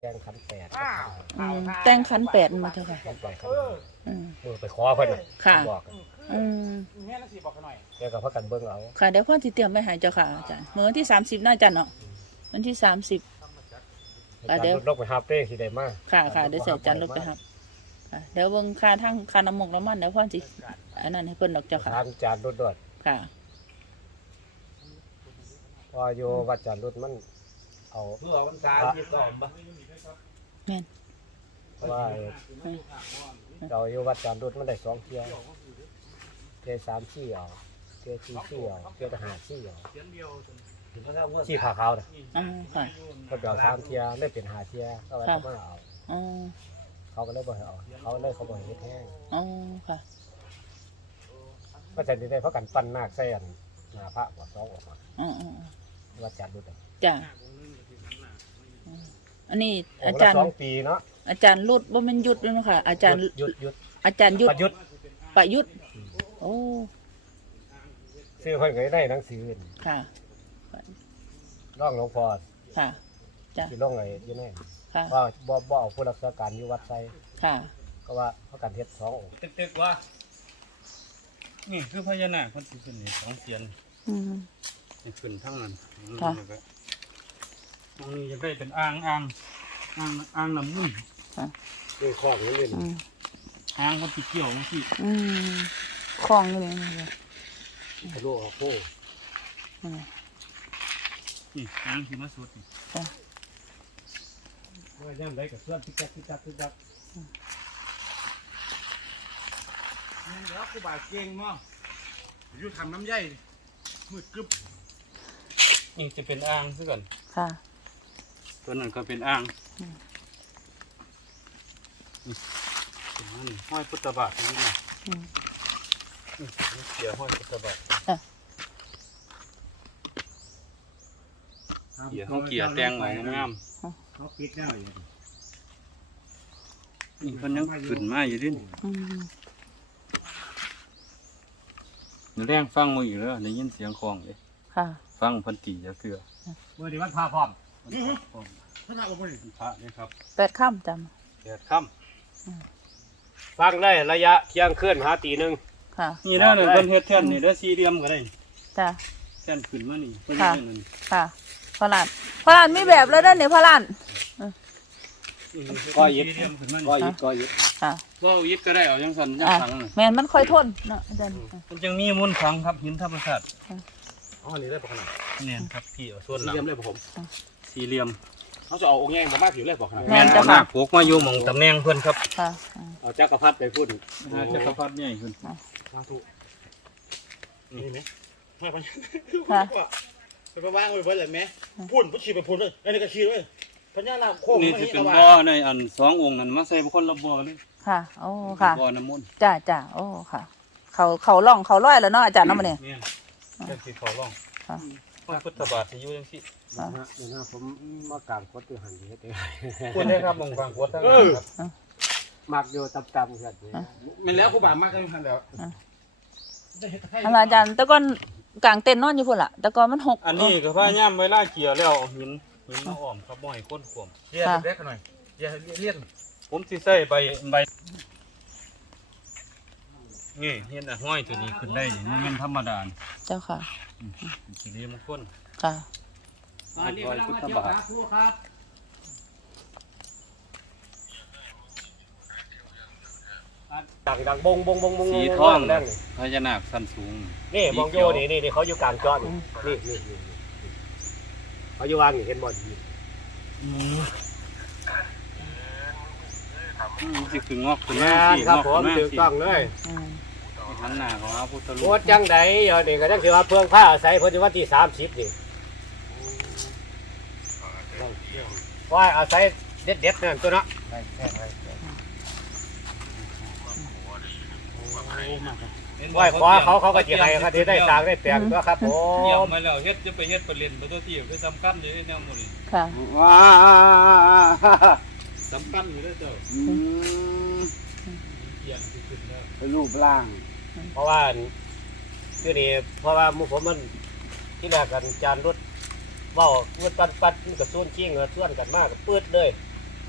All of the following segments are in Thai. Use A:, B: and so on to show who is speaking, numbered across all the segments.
A: แต่งขันแปด
B: แต่งขัน8มาเถอะค่ะ
A: ขันแปดขัน
B: อืม
A: ไปขอเพิ่นน่ะ
B: ค่ะ
A: บอก
C: แม่นักสีบอกกันหน่อย
A: แกก็พักกันเบิ่งเอา
B: ค่ะเดี๋ยวพ่อสิเตรียมไว้ให้เจ้าค่ะอาจารย์มื้อวันที่30น่าจันเนาะวันที่30
A: เดี๋ยวลกไปหาเป้สิได้มา
B: ค่ะค่ะเดี๋ยวใส่จานรถไปครับค่ะเดี๋ยวเบิ่งค่าทั้งค่าน้ำมันเดี๋ยวพ่อสิอันนั้นให้เพิ่นดอกเจ้าค่ะ
A: ทานจานรถ
B: ค่ะ
A: พออยู่วัดจานรถมันเอา
C: เพื่อวันจันทร์ที่2บ่
B: แม่น
A: เพราะว่าเราอยู่วัดจานรถมันได้2เที่ยวเที่ยว3ที่เอาเที่ยว4ที่เอาเที่ยว5ที่เอาที่ขาวๆน่ะ
B: อ๋อค่ะ
A: เขาเอา3เที่ยวได้เป็น5เที่ยวก็ไว้เขามาเอา
B: อ๋อ
A: เขาก็เลยบ่ให้เอาเขาเลยเขาบ่ให้เฮ็ดแห้ง
B: อ๋อค่ะ
A: ก็จะได้พักกันปั้นนาคใส่อันหน้าพระว่า2ออกมา
B: อ๋อ
A: วัดจานรถ
B: จ้ะอันนี้
A: อา
B: อา
A: จา
B: จาร ร
A: ย์
B: ย์
A: 2 ปีเนาะ
B: อาจารย์รุดบ่แม่นยุดด้วยเนาะค่ะอาจารย์
A: หยุด
B: อาจารย์ยุด
A: ประยุทธ์
B: ประยุทธ์โอ้
A: ซื้อเพิ่นก็ได้หนังสือ
B: ค่ะ
A: ร่องหลวงพ่อ
B: ค่ะจ้ะ
A: สิลงไอ้อยู่แน่
B: ค่ะ
A: ว่าบ่เอาผู้รักษาการอยู่วัดใส่
B: ค่ะ
A: ก็ว่าเขากันเฮ็ด2องค์
C: ตึกๆว่านี่คือพญานาคมันสิขึ้นนี่2เสียน
B: อืม
C: นี่ขึ้นทั้งนั้น
B: ค่ะ
C: ตรงนี้จะได้เป็นอ่างน้ำมุ่น
A: นี่ข้องนี่
B: อืม
C: อ่างมันสิเกี่ยวจังซี่
B: อืมคลองอยู่นี่นะคะ
A: ทะลุออกโพ
B: อืม
C: นี่อ่างสิมาสุดนี่
B: จ้ะ
A: ว่าย่ำได้ก็ส่วนที่จัก
C: เดี๋ยวกูบาดเก่งเนาะอยู่ทำน้ำใยมืดกึบนี่จะเป็นอ่างซะก่อน
B: ค่ะ
C: ตัวนั้นก็เป็นอ่าง
B: อืม
C: นี่ห้อยพุทธบาทนี่นะ
B: อืม
C: นี่เกี่ยวห้อยพุทธบาท
B: จ้ะ
C: เกี่ยวห้องเกี่ยวแตงหน่อยงาม
A: เขาปิดแล้วอยู่
C: ๆนี่เพิ่นยังขึ้นมาอยู่ดิ
B: อืม
C: เดี๋ยวแรงฟังมืออีกแล้วได้ยินเสียงคลองเลย
B: ค่ะ
C: ฟังเพันตีจะเกลือ
A: เมื่อนี้วันพาพร้อม
C: พระนาบอกว่าพระนี่ครับ
B: 8ค่ำจ
C: แดดค่ำ
A: ฟังได้ระยะเที่ยงคืนหาตี 1
B: ค่ะ
C: นี่นะเนี่ยเป็นเฮ็ดแท่นนี่แล้วสี่เหลี่ยมก็ได้
B: จ้ะ
C: แท่นขึ้นมานี่เพิ่น
B: ค่ะ
C: เฮ็ดนั่น
B: ค่ะพอหลานมีแบบแล้วเด้อเนี่ยพอหลาน
A: ก็ยึด
C: สี่เหลี่ยมขึ้นมา
A: ก็
C: นี่
A: ยึด
B: ค่ะ
C: ว่าเอายึดก็ได้เอาจังซั่นจัง
B: อ่ะ
C: ขังน่ะ
B: แม่นมันค่อยทนเนาะอาจารย์
C: มันจังมีมูลฝังครับหินธรรมชาติ
A: อ๋อนี่ได้ปะขนาด
C: เนี่ยครับพี่เอาส่วนหลัง
A: เยี่ยมเลยผม
C: สี่เหลี่ยม
A: เขาจะเอาองค์แง่งมาผิวเลยปะขนาด
B: แม่นจ้ะค่ะ
C: พกมาอยู่หม่องตำแหน่งเพิ่นครับ
B: ค่ะ
A: เอาจักรพรรดิไปพูด
C: จักรพรรดิใหญ่ขึ้น
A: สาธุนี่ไหมไม่ไป
B: ค่ะ
D: ไปว่างไว้เพิ่นเลยแม่พูดผู้ชี้ไปพูดเลยอันนี้ก็ชี้เลยพญานาคโค้ง
C: นี่
D: มา
C: สิ
D: ให้
C: เป็น
D: เอา
C: บ่อ
D: ว่า
C: ในอัน2องค์นั้นมาใส่คนละบ่อเลย
B: ค่ะโอ้ค่ะ
C: บ่อน้ำมนต์
B: จ้าโอ้ค่ะ เขาล่องเขาร้อยแล้วเนาะอาจารย์เนาะมื้อนี้
C: เนี่ยจังสิเขาร่อง
B: ค่ะ
C: ห้อยพุทธบาทสิอยู่จังซี่
A: เดี๋ยวนะผมมากางกดอยู่หันอยู่เฮ็ดยังไง
C: ควรได้ครับหม่องฟังกวดทั้งนั้นครับ
A: มักอยู่ต่ำๆครับ
D: แม่นแล้วครูบามากกันทันแล้ว
B: อันละอาจารย์แต่ก่อนกลางเต็นท์นอนอยู่พุ่นล่ะแต่ก่อนมันหก
C: อันนี้ก็พยายามเวลาเกี่ยวแล้วเอาหินมาอ้อมครับบ่ให้คนขวม
D: เรียกเล็กหน่อยเรียก
C: ผมสิใส่ใบนี่เห็นห้อยตัวนี้ขึ้นได้นี่มันธรรมดา
B: เจ้าค่ะ
C: สิริมงคล
B: ค่ะ
C: ร้อยพุทธบาท
D: ครูครับ
A: ดังบง
C: สีทอง
A: นั่น
C: พญานาคสั้นสูง
A: นี่มองโยนี่เขาอยู่กลางจอดนี่เขาอยู่วางนี่เห็นบ่ดี
C: สิคืองอกขึ้น
A: งา
C: มา
A: น
C: สิ
A: ครับ
C: งอก
A: ผ
C: ขึ้
A: ม
C: นมา
A: ถูก
C: สิ
A: ต้องเลย
B: อืม
C: หันหน้าของพระพุทธรู
A: โค
C: ป
A: ตรจังไดเดี๋ยวนี่ก็จังสิว่าเพื่องผ้าอาศัยเพิ่นสิวันที่30นี่ว่าอาศัยเด็ดๆนั่นตัวเนาะไหว้ขอเขาก็สิให้เขาสิได้สร้างได้แปลงตัวครับผ
C: เยี่ยม
A: ม
C: มาแล้วเฮ็ดจะไปเฮ็ดประเด็นประตูที่คือสำคัญอยู่ในแนวหมู่นี้
B: ค่ะ
A: ว้า
C: สำคัญอยู่เด้อเจ้าเกี่ยงที่ขึ้นแล้ว
A: รูปร่าง เพราะว่าคือนี่เพราะว่าหมู่ผมมันที่แรกกันจานรถเว้าปัดมันก็ส่วนจริงก็ส่วนกันมากก็ปืดเลย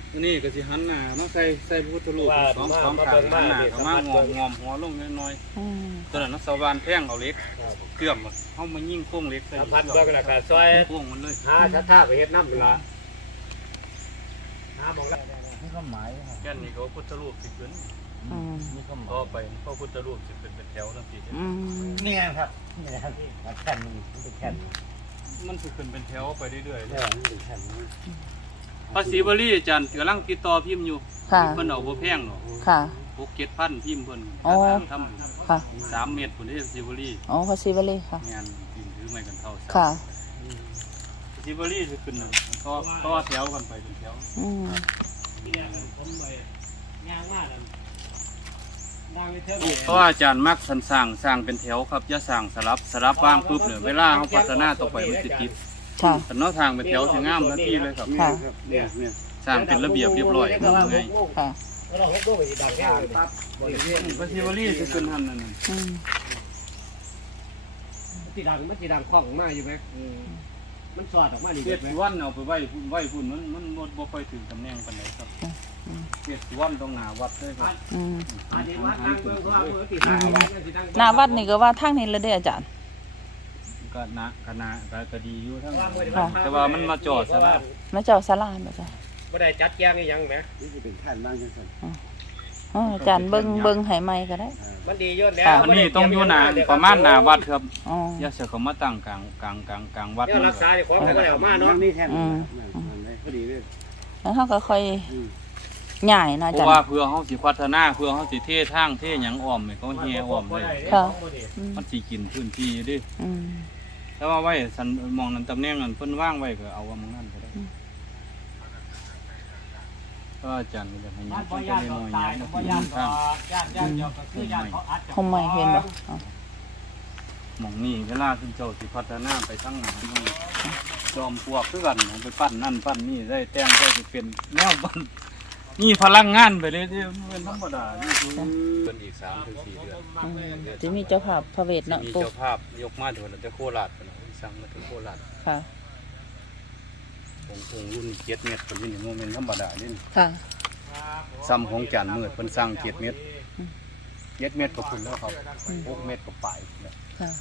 C: อันนี้ก็สิหันหน้ามาใส่พระพุทธรูปสองข้างหันหน้าเข้ามางอมหัวลงน้อยๆตอนนั้นสวรรค์แท่งเอาเหล็กเกือบเฮามายิงโค้งเหล็กใส่
A: พันเบิ่งน่ะก็ซอย
C: โค้งมันเลย
A: หาชัดท่าไปเฮ็ดน้ำละหาบอกแล้ว
D: มีความหมาย
C: แค่นี้ก็พุทธรูปสิขึ้น
D: มีความห
C: ต่
D: มา
C: อย ไปพระพุทธรูปสิเป็นแถวทั้งสี่
D: นี่ไงครับนี่นะครับแผ่นมันเป็นแผ่น
C: มันสิขึ้นเป็นแถวไปเรื่อยๆ
D: เนี่ยมันเป็นแผ่น
C: ภาษีบริอาจารย์กำลังติดต่อพิมพ์อยู่
B: ค่ะ
C: เพิ่นเอาบ่แพงหรอก
B: ค่ะ
C: 6-7,000พิมพ์เพิ่น
B: อ๋อ
C: ทำ
B: ค่ะ
C: 3 เมตรพุ่นเด้ภาษีบริ
B: อ๋อภาษีบาลีค่ะ
C: งานพิมพ์ถือไม้กันเท่า
B: ค่ะ
C: ภาษีบริสิขึ้นต่อแถวกันไปเป็นแถว
B: อืม
C: เพราะอาจารย์มักสร้างเป็นแถวครับอย่าสร้างสลับวางปุ๊บเนี่ยเวลาเฮาพัฒนาต่อไปมันสิติด
B: ค่ะ
C: แต่เนาะทางเป็นแถวสิงามทันทีเลยครับ
B: ค่ะ
D: เนี่ย
C: สร้างเป็นระเบียบเรียบร้อยไง
B: ค่ะ
A: เราเฮ็ดด้วยดังแก้วปั๊บ
C: ภาษีบริสิขึ้นหั่นนั่นน่ะ
B: อืม
A: มันสิดังคล่องมากอยู่ไหมมันสอดออกมาดี
C: เฮ็ด
A: ไหม
C: สุวรรณเอาไปไว้พุ่นมันบ่ค่อยถึงตำแหน่งปานใดครับเฮ็ดสุวรรณตรงหน้าวัดเลยครับ
B: อืม
A: อันนี้วัดดังเบิ่งเพราะว่าเมื่อปีหา
B: หน้าวัดนี่ก็ว่าทางนี้เลยเด้ออาจารย์
C: ก็ดีอยู่ทั้ง
B: ค่ะ
C: แต่ว่ามันมาจอดซะแล้ว
B: มาเจ้าศาลาบ่จ้ะ
A: บ่ได้จัดแจงอีหยังแหม
D: นี่จะเป็นแผ่นบ้างจังซั่น
B: อ๋ออาจารย์เบิ่งให้ใหม่ก็ได้
A: มันดีอยู่แล้ว
C: อันนี้ต้องอยู่หน้าประมาณหน้าวัดครับ
B: อ๋อ
C: อย่าเสือเขามาตั้งกลางวัด
A: เนี่ยรักษาของก็ได้ออกมาเนาะ
D: มีแท่นพอดีเลย
B: แล้วเฮาก็ค่อยใหญ่นะอา
C: เพ
B: จาร
C: ราะว่า
B: ย์
C: เพื่อเฮาสิพัฒนาเพื่อเฮาสิเททางเทหยังอ้อมให้เขาแห่อ้อมเลย
B: ค่ะอืม
C: มันสิกินพื้นที่เดิ
B: อืม
C: แต่ว่าไว้สันมองนั้นตำแหน่งนั้นเพิ่นว่างไว้ก็เอาว่ามันนั่นก็ได้ก็อาจารย์ก็จะให้ยกไปน้อยๆนะทาง
B: คงไม่เห็นบ่อ๋อ
C: หม่องนี้เวลาคุณเจ้าสิพัฒนาไปทางไหนจอมปลวกคือกันไปปั้นนั่นปั้นนี่ได้แต่งได้สิเป็นแนวปั้นนี่พลังงานไปเลยที่เป็นธรรมดานี่คือเป็นอีก3-4 เดือน
B: จะมีเจ้าภาพพระเวทเนาะ
C: มี
B: ปู่
C: เจ้าภาพยกมาถึงวันจะโคราชกันสั่งมาถึงโคราช
B: ค่ะ
C: องค์รุ่น7 เมตรเป็นนี่โมเมนต์ธรรมดานี่
B: ค่ะ
C: ซ้ำของจันทร์มืดเพิ่นสร้าง7 เมตร 7 เมตรก็คุณแล้วครับ6 เมตรก็ปลายแล้ว
B: ค่ะ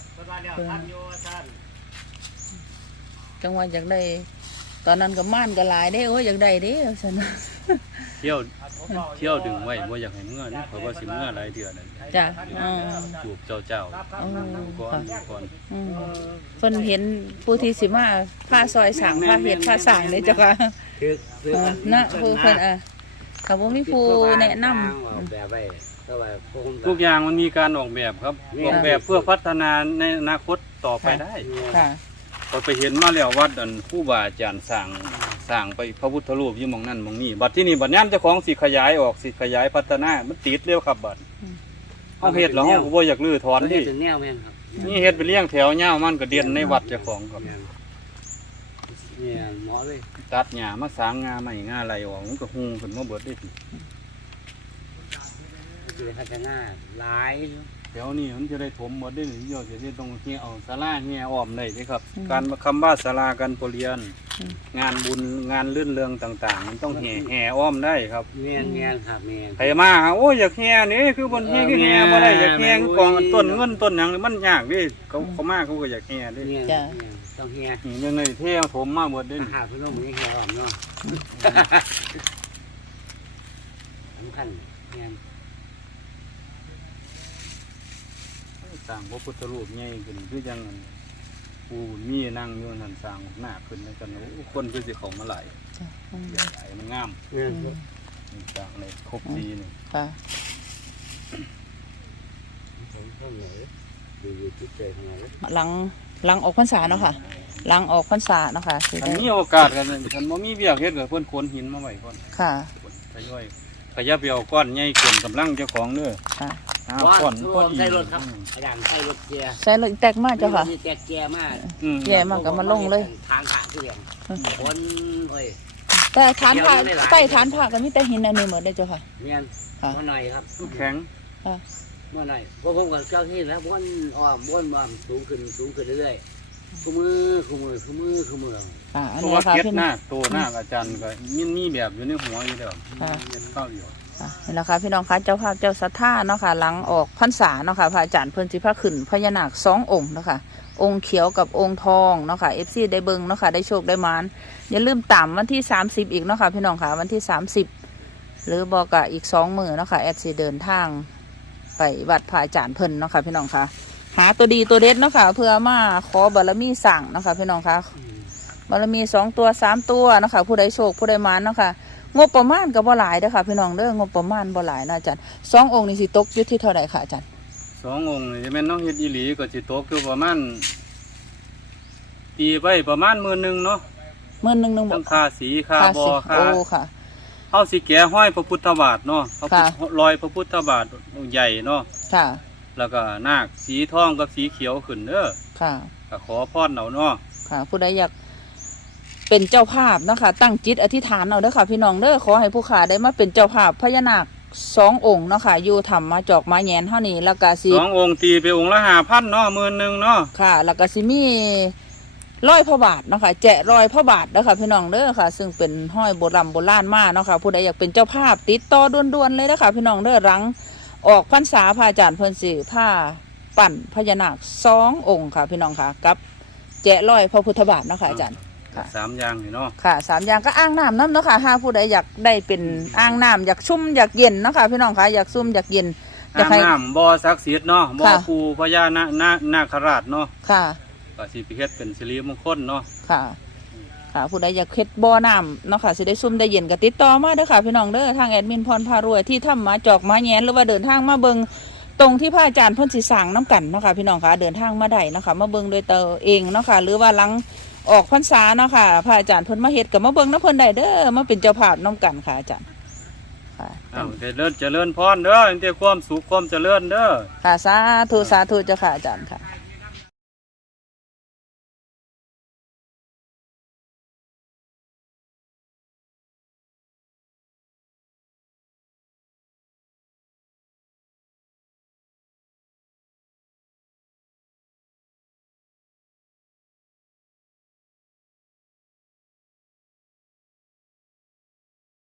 B: จังหวะอยากได้ตอนนั้นก็ม่านก็หลายเด้โอ้ยอยากได้เด้ซั่นน่ะ
C: เที่ยวดึงไว้บ่อยากให้เมื่อนี่เพราะว่าสิเมื่อหลายเดือนนั่น
B: จ้ะอ๋อ
C: จูบเจ้า
B: อ๋อ
C: ก่อน
B: ค่ะ
C: ก่อน
B: อืมเพิ่นเห็นผู้ที่สิมาผ้าซอยสร้างผ้าเฮ็ดผ้าสร้างเลยเจ้าค่ะ
A: คือ
B: นะผู้เพิ่นถ้าบ่มีผู้แนะนำ
A: แบบไว้ก็ว่าพวก
C: ทุกอย่างมันมีการออกแบบครับออกแบบเพื่อพัฒนาในอนาคตต่อไปได้
B: ค่ะ
C: เราไปเห็นมาแล้ววัดอันผู้บาอาจารย์สร้างไปพระพุทธรูปอยู่หม่องนั้นหม่องนี้บัดที่นี่บัดย่ามเจ้าของสิขยายออกสิขยายพัฒนามันติดเร็วครับบัดเฮาเฮ็ดแล้วเฮาก็บ่อยากลื้อถอน
A: นี่
C: ดิ
A: ถึงแนวแม่นครับ
C: นี่เฮ็ดไปเลี้ยงแถวยาวมันก็เด่นในวัดเจ้าของครับ
A: เนี่ยหมอเลย
C: ตัดหญ้ามาสร้างงาใหม่งาอะไรออกมันก็ฮู้ขึ้นมาเบิดได้ที
A: คือพัฒนาหลาย
C: แถวนี้มันจะได้ถมหมดได้นี่เดี๋ยวจะต้องเฮียเอาศาลาเฮียอ้อมได้เด้ครับ การคำว่าศาลาการประเรียน งานบุญงานลื่นเรืองต่างๆ มันต้องแห่อ้อมได้ครับ
A: แม่นครับแม่น
C: ใครมาครับโอ้ยอยากแห่นี่คือบนแห่คือแห่บ่ได้อยากแห่คือกองต้นเงินต้นหยังมันยากเดิเขามาเขาก็อยากแห่เดิ
A: เนี่ยต้องเฮีย
C: นี่ยังไงเท่ผมมาหมดเด้
A: หาเพื่อนมึงเฮียอ่อมเนาะสำคัญเนี่ย
C: สร้างพระพุทธรูปใหญ่ขึ้นคือจังนั้นปู่มีนั่งอยู่นั่นสร้างหน้าขึ้นแล้วกันโอ้คนคือสิเข้ามาหลาย
B: จ้ะอืม
C: ใหญ่มันงาม
A: เนี่ย
C: สร้างในครบดีนี่
B: ค่ะ
A: ผมเข้าไหนดูที่เจอทางไหน
B: หลังออกพรรษาเนาะค่ะ หลังออกพรรษาเนาะค่ะสิ
C: ถ้า
B: ได้
C: มีโอกาสกันท่านบ่มีเวียกเฮ็ดก็เพิ่นขนหินมาไว้ก่อน
B: ค่ะ
C: ทยอยขยับไปเอาก้อนใหญ่เกินกำลังเจ้าของเด้อ
B: ค่ะ
C: ก้อนพอดี
A: ใช้รถครับอาจารย์ใช้รถเกียร์
B: ใส่เลยแตกมากเจ้าค่ะ
A: แกเกียร์มาก
B: แย่มากก็มาลงเลย
A: ทางขาคืออย่างคนเอ้ย
B: แต่ฐานผ้าใต้ฐานผ้าก็มีแต่หินอันนี้หมดเลยเจ้าค่ะ
A: เมียนมาหน่อยครับ
C: แข็ง
A: มาหน่อยพวกผมกับเจ้าที่แล้วบ้วนอ้อมบ้วนสูงขึ้นเรื่อยคู่มือ
B: ค่ะอัน
C: เพราะ
B: นี้
C: ว่า
B: ค่ะ
C: เก็ด
B: พี่
C: หน้าตัวหน้าอาจารย์ก็มีแบบอยู่ในหัวอยู่เด้อ
B: ค่ะ
C: เก็ดข้าวอยู่
B: นี่แหละค่ะพี่น้องคะเจ้าภาพเจ้าศรัทธาเนาะค่ะหลังออกพรรษาเนาะค่ะพระอาจารย์เพิ่นสิพาขึ้นพญานาค2 องค์เนาะค่ะองค์เขียวกับองค์ทองเนาะค่ะ FC ได้เบิ่งเนาะค่ะได้โชคได้มานอย่าลืมตามวันที่30อีกเนาะค่ะพี่น้องค่ะวันที่30หรือบอกกะอีก2 มื้อเนาะค่ะแอดสิเดินทางไปวัดพระอาจารย์เพิ่นเนาะค่ะพี่น้องค่ะหาตัวดีตัวเด็ดเนาะค่ะเพื่อมาขอบารมีสั่งเนาะค่ะพี่น้องค่ะบารมี2 ตัว 3 ตัวเนาะค่ะผู้ใดโชคผู้ใดมานเนาะค่ะงบประมาณก็บ่หลายเด้อค่ะพี่น้องเด้องบประมาณบ่หลายนะอาจารย์2 องค์นี่สิตกอยู่ที่เท่าไหร่ค่ะอาจารย์
C: 2 องค์นี่จะแม่นน้องเฮ็ดอีหลีก็สิตกอยู่ประมาณตีไว้ประมาณ10,000เนาะ
B: 11,000นึง
C: ทั้งค่าสีค่าบ่อ
B: โอ้ค่ะ
C: เฮาสิแกะห้อยพระพุทธบาทเนาะเขา
B: ค่ะ
C: ลอยพระพุทธบาทใหญ่เนาะ
B: ค่ะ
C: แล้วก็นาคสีทองกับสีเขียวขึ้นเด้อ
B: ค่ะ
C: ก็ขอพรเอาเนาะ
B: ค่ะ ผู้ใดอยากเป็นเจ้าภาพเนาะค่ะตั้งจิตอธิษฐานเอาเด้อค่ะพี่น้องเด้อขอให้ผู้ขาได้มาเป็นเจ้าภาพพญานาค2 องค์เนาะค่ะอยู่ถ้ำมาจอกมาแยนเท่านี้แล้วก็สิ
C: 2 องค์ตีไปองค์ละ5,000เนาะ10,000เนาะ
B: ค่ะ แล้วก็สิมีร้อยพระบาทเนาะค่ะแจกร้อยพระบาทเด้อค่ะพี่น้องเด้อค่ะ ซึ่งเป็นห้อยโบราณมากเนาะค่ะผู้ใดอยากเป็นเจ้าภาพติดต่อด่วนๆเลยเด้อค่ะพี่น้องเด้อหลังออกพรรษาพระอาจารย์เพิ่นสิผ้าปั่นพญานาค2 องค์ค่ะพี่น้องค่ะกับแจกร้อยพระพุทธบาทเนาะค่ะอาจารย์ ค่ะ
C: 3อย่างนี่เนาะ
B: ค่ะ3 อย่างก็อ่างน้ำน้ำเนาะค่ะถ้าผู้ใดอยากได้เป็นอ่างน้ำอยากชุ่มอยากเย็นเนาะค่ะพี่น้องค่ะอยากซุ่มอยากเย็นอยากให้
C: น้ำบ่อศักดิ์สิทธิ์เนาะบ่อ
B: ค่ะ
C: ปู่พญานาคราชเนาะ
B: ค่ะ
C: ก็สิไปเฮ็ดเป็นสิริมงคลเนาะ
B: ค่ะ ค่ะผู้ใดอยากเฮ็ดบ่อน้ำเนาะค่ะสิได้ซุ่มได้เย็นก็ติดต่อมาเด้อค่ะพี่น้องเด้อทางแอดมินพรพารวยที่ถ้ำมาจอกมาแยนหรือว่าเดินทางมาเบิงตรงที่พระอาจารย์เพิ่นสิสร้างน้ำกันเนาะค่ะพี่น้องค่ะเดินทางมาได้เนาะค่ะมาเบิงโดยตัวเองเนาะค่ะหรือว่าหลังออกพรรษาเนาะค่ะพระอาจารย์เพิ่นมาเฮ็ดก็มาเบิงน้ำเพิ่นได้เด้อมาเป็นเจ้าภาพน้ำกันค่ะอาจารย์ค่ะ
C: อ้าวเจริญพรเด้อให้แต่ความสุขความเจริญเด้อ
B: ค่ะสาธุเจ้าค่ะอาจารย์ค่ะ